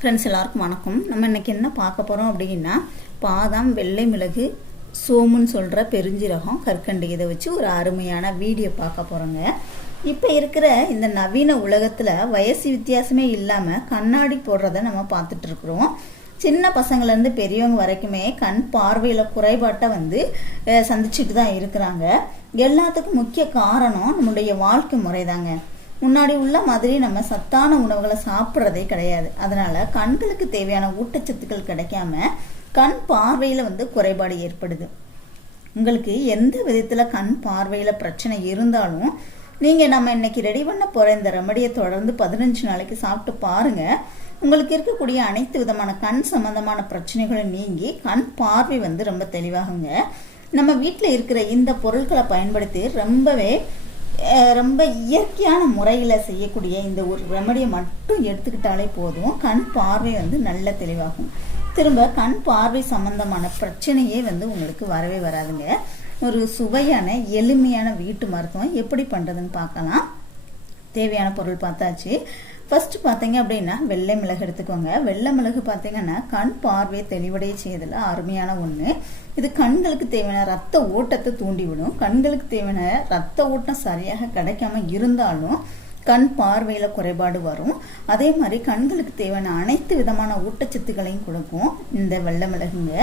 Friends எல்லாருக்கும் வணக்கம். நம்ம இன்றைக்கி என்ன பார்க்க போகிறோம் அப்படின்னா, பாதாம், வெள்ளை மிளகு, சோமுன்னு சொல்கிற பெருஞ்சீரகம், கற்கண்டு இதை வச்சு ஒரு அருமையான வீடியோ பார்க்க போகிறோங்க. இப்போ இருக்கிற இந்த நவீன உலகத்தில் வயசு வித்தியாசமே இல்லாமல் கண்ணாடி போடுறத நம்ம பார்த்துட்ருக்குறோம். சின்ன பசங்கள்லேருந்து பெரியவங்க வரைக்குமே கண் பார்வையில் குறைபாட்டை சந்திச்சுட்டு தான் இருக்கிறாங்க. எல்லாத்துக்கும் முக்கிய காரணம் நம்முடைய வாழ்க்கை முறை தாங்க. முன்னாடி உள்ள மாதிரி நம்ம சத்தான உணவுகளை சாப்பிட்றதே கிடையாது. அதனால் கண்களுக்கு தேவையான ஊட்டச்சத்துக்கள் கிடைக்காம கண் பார்வையில் குறைபாடு ஏற்படுது. உங்களுக்கு எந்த விதத்தில் கண் பார்வையில் பிரச்சனை இருந்தாலும் நீங்கள் நம்ம இன்னைக்கு ரெடி பண்ண போகிற இந்த ரெமடியை தொடர்ந்து 15 நாளைக்கு சாப்பிட்டு பாருங்கள். உங்களுக்கு இருக்கக்கூடிய அனைத்து விதமான கண் சம்பந்தமான பிரச்சனைகளும் நீங்கி கண் பார்வை ரொம்ப தெளிவாகுங்க. நம்ம வீட்டில் இருக்கிற இந்த பொருட்களை பயன்படுத்தி ரொம்ப இயற்கையான முறையில் செய்யக்கூடிய இந்த ஒரு ரெமடியை மட்டும் எடுத்துக்கிட்டாலே போதும், கண் பார்வை நல்ல தெளிவாகும். திரும்ப கண் பார்வை சம்பந்தமான பிரச்சனையே உங்களுக்கு வரவே வராதுங்க. ஒரு சுவையான எளிமையான வீட்டு மருத்துவம் எப்படி பண்ணுறதுன்னு பார்க்கலாம். தேவையான பொருள் பார்த்தாச்சு. ஃபர்ஸ்ட் பார்த்தீங்க அப்படின்னா வெள்ளை மிளகு எடுத்துக்கோங்க. வெள்ளை மிளகு பார்த்தீங்கன்னா கண் பார்வையை தெளிவடைய செய்யறதுல அருமையான ஒன்று. இது கண்களுக்கு தேவையான ரத்த ஓட்டத்தை தூண்டிவிடும். கண்களுக்கு தேவையான ரத்த ஓட்டம் சரியாக கிடைக்காம இருந்தாலும் கண் பார்வையில் குறைபாடு வரும். அதே மாதிரி கண்களுக்கு தேவையான அனைத்து விதமான ஊட்டச்சத்துக்களையும் கொடுக்கும் இந்த வெள்ளை மிளகுங்க.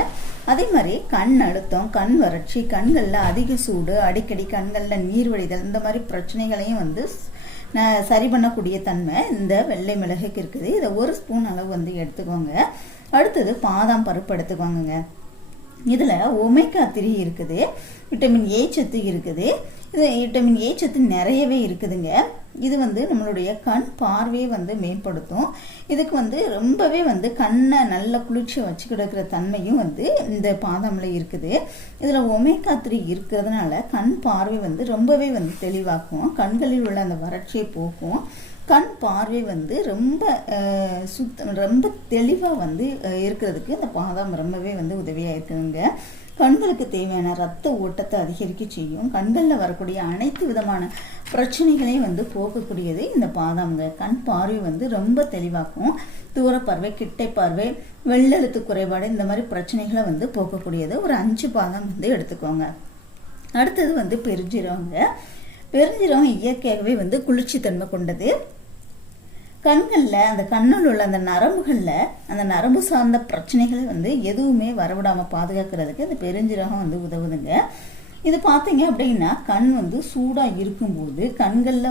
அதே மாதிரி கண் அழுத்தம், கண் வறட்சி, கண்களில் அதிக சூடு, அடிக்கடி கண்களில் நீர் வடிதல், இந்த மாதிரி பிரச்சனைகளையும் சரி பண்ணக்கூடிய தன்மை இந்த வெள்ளை மிளகுக்கு இருக்குது. இதை 1 ஸ்பூன் அளவு எடுத்துக்கோங்க. அடுத்தது பாதாம் பருப்பு எடுத்துக்கோங்க. இதில் ஒமேகா 3 இருக்குது, விட்டமின் ஏ சத்து இருக்குது. இது விட்டமின் ஏ சத்து நிறையவே இருக்குதுங்க. இது நம்மளுடைய கண் பார்வையை மேம்படுத்தும். இதுக்கு ரொம்பவே கண்ணை நல்ல குளிர்ச்சியை வச்சு கிடக்கிற தன்மையும் இந்த பாதாமில் இருக்குது. இதில் ஒமேகா 3 இருக்கிறதுனால கண் பார்வை ரொம்பவே தெளிவாக்கும். கண்களில் உள்ள அந்த வறட்சியை போக்கும். கண் பார்வை ரொம்ப தெளிவாக இருக்கிறதுக்கு இந்த பாதாம் ரொம்பவே உதவியாக இருக்குதுங்க. கண்களுக்கு தேவையான ரத்த ஓட்டத்தை அதிகரிக்க செய்யும். கண்களில் வரக்கூடிய அனைத்து விதமான பிரச்சனைகளையும் போக்கக்கூடியது இந்த பாதாம்ங்க. கண் பார்வை ரொம்ப தெளிவாக்கும். தூர பார்வை, கிட்டை பார்வை, வெள்ளெழுத்து குறைபாடு, இந்த மாதிரி பிரச்சனைகளை போக்கக்கூடியது. ஒரு 5 பாதாம் எடுத்துக்கோங்க. அடுத்தது பெருஞ்சீரகங்க. பெருஞ்சீரகம் இயற்கையாகவே குளிர்ச்சி தன்மை கொண்டது. கண்களில் அந்த கண்ணில் உள்ள அந்த நரம்புகளில் அந்த நரம்பு சார்ந்த பிரச்சனைகளை எதுவுமே வரவிடாமல் பாதுகாக்கிறதுக்கு அந்த பெருஞ்சீரகம் உதவுதுங்க. இது பார்த்தீங்க அப்படின்னா கண் சூடாக இருக்கும்போது கண்களில்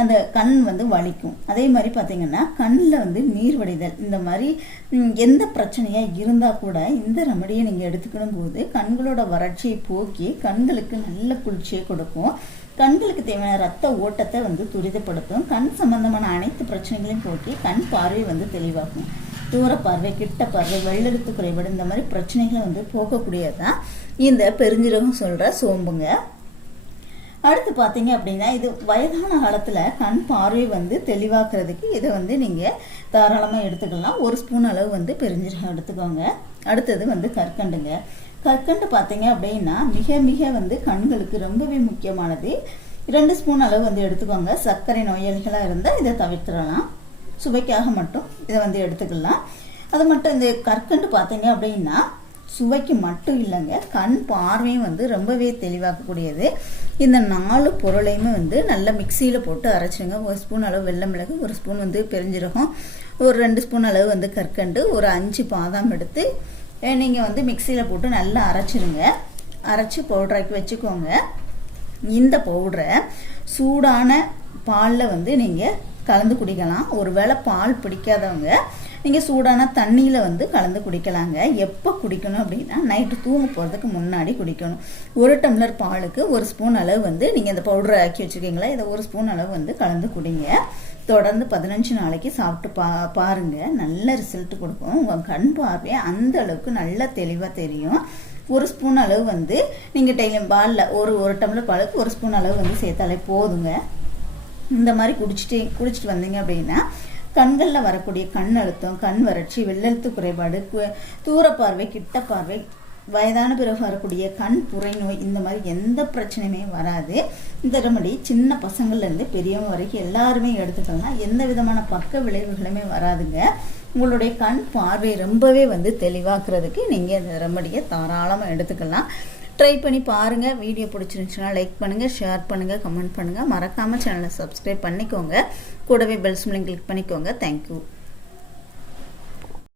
அந்த கண் வலிக்கும். அதே மாதிரி பார்த்தீங்கன்னா கண்ணில் நீர் வடிதல், இந்த மாதிரி எந்த பிரச்சனையாக இருந்தால் கூட இந்த ரெமடியை நீங்கள் எடுத்துக்கணும் போது கண்களோட வறட்சியை போக்கி கண்களுக்கு நல்ல குளிர்ச்சியை கொடுக்கும். கண்களுக்கு தேவையான ரத்த ஓட்டத்தை துரிதப்படுத்தும். கண் சம்பந்தமான அனைத்து பிரச்சனைகளையும் போக்கி கண் பார்வை தெளிவாகும். தூர பார்வை, கிட்ட பார்வை, வெள்ளெழுத்து குறைபாடு, இந்த மாதிரி பிரச்சனைகளை போக்கக்கூடியதான் இந்த பெருஞ்சீரகம் சொல்கிற சோம்புங்க. அடுத்து பார்த்தீங்க அப்படின்னா இது வயதான காலத்தில் கண் பார்வை தெளிவாக்குறதுக்கு இதை நீங்கள் தாராளமாக எடுத்துக்கலாம். 1 ஸ்பூன் அளவு பெருஞ்சீரகம் எடுத்துக்கோங்க. அடுத்தது கற்கண்டுங்க. கற்கண்டு பார்த்தீங்க அப்படின்னா மிக மிக கண்களுக்கு ரொம்பவே முக்கியமானது. 2 ஸ்பூன் அளவு எடுத்துக்கோங்க. சர்க்கரை நோயாளிகளாக இருந்தால் இதை தவிர்த்துடலாம். சுவைக்காக மட்டும் இதை எடுத்துக்கலாம். அது மட்டும் இந்த கற்கண்டு பார்த்தீங்க அப்படின்னா சுவைக்கு மட்டும் இல்லைங்க, கண் பார்வையும் ரொம்பவே தெளிவாக்கக்கூடியது. இந்த 4 பொருளையுமே நல்லா மிக்சியில் போட்டு அரைச்சிடுங்க. 1 ஸ்பூன் அளவு வெள்ளை மிளகு, 1 ஸ்பூன் பெருஞ்சீரகம், ஒரு 2 ஸ்பூன் அளவு கற்கண்டு, ஒரு 5 பாதாம் எடுத்து நீங்கள் மிக்சியில் போட்டு நல்லா அரைச்சிடுங்க. அரைச்சி பவுடராக்கி வச்சுக்கோங்க. இந்த பவுடரை சூடான பாலில் நீங்கள் கலந்து குடிக்கலாம். ஒரு வேளை பால் பிடிக்காதவங்க நீங்கள் சூடான தண்ணியில் கலந்து குடிக்கலாங்க. எப்போ குடிக்கணும் அப்படின்னா நைட்டு தூங்க போகிறதுக்கு முன்னாடி குடிக்கணும். 1 டம்ளர் பாலுக்கு 1 ஸ்பூன் அளவு நீங்கள் இந்த பவுடரை ஆக்கி வச்சுருக்கீங்களா, இதை 1 ஸ்பூன் அளவு கலந்து குடிங்க. தொடர்ந்து 15 நாளைக்கு சாப்பிட்டு பாருங்கள். நல்ல ரிசல்ட் கொடுக்கும். உங்கள் கண் பார்வை அந்த அளவுக்கு நல்ல தெளிவாக தெரியும். 1 ஸ்பூன் அளவு நீங்கள் டெய்லி பாலில் ஒரு டம்ளர் பாலுக்கு 1 ஸ்பூன் அளவு சேர்த்தாலே போதுங்க. இந்த மாதிரி குடிச்சிட்டு வந்தீங்க அப்படின்னா கண்களில் வரக்கூடிய கண் அழுத்தம், கண் வறட்சி, வெள்ளெழுத்து குறைபாடு, தூர பார்வை, கிட்ட பார்வை, வயதான பிறகு வரக்கூடிய கண் புரை நோய், இந்த மாதிரி எந்த பிரச்சனையுமே வராது. இந்த ரெமடி சின்ன பசங்கள்லேருந்து பெரியவங்க வரைக்கும் எல்லாருமே எடுத்துக்கலாம். எந்த விதமான பக்க விளைவுகளுமே வராதுங்க. உங்களுடைய கண் பார்வை ரொம்பவே வந்து தெளிவாக்குறதுக்கு நீங்கள் இந்த ரெமடியை தாராளமாக எடுத்துக்கலாம். ட்ரை பண்ணி பாருங்கள். வீடியோ பிடிச்சிருந்துச்சுன்னா லைக் பண்ணுங்கள், ஷேர் பண்ணுங்கள், கமெண்ட் பண்ணுங்கள். மறக்காமல் சேனலை சப்ஸ்கிரைப் பண்ணிக்கோங்க. கூடவே பெல் சிம்லையும் கிளிக் பண்ணிக்கோங்க. தேங்க்யூ.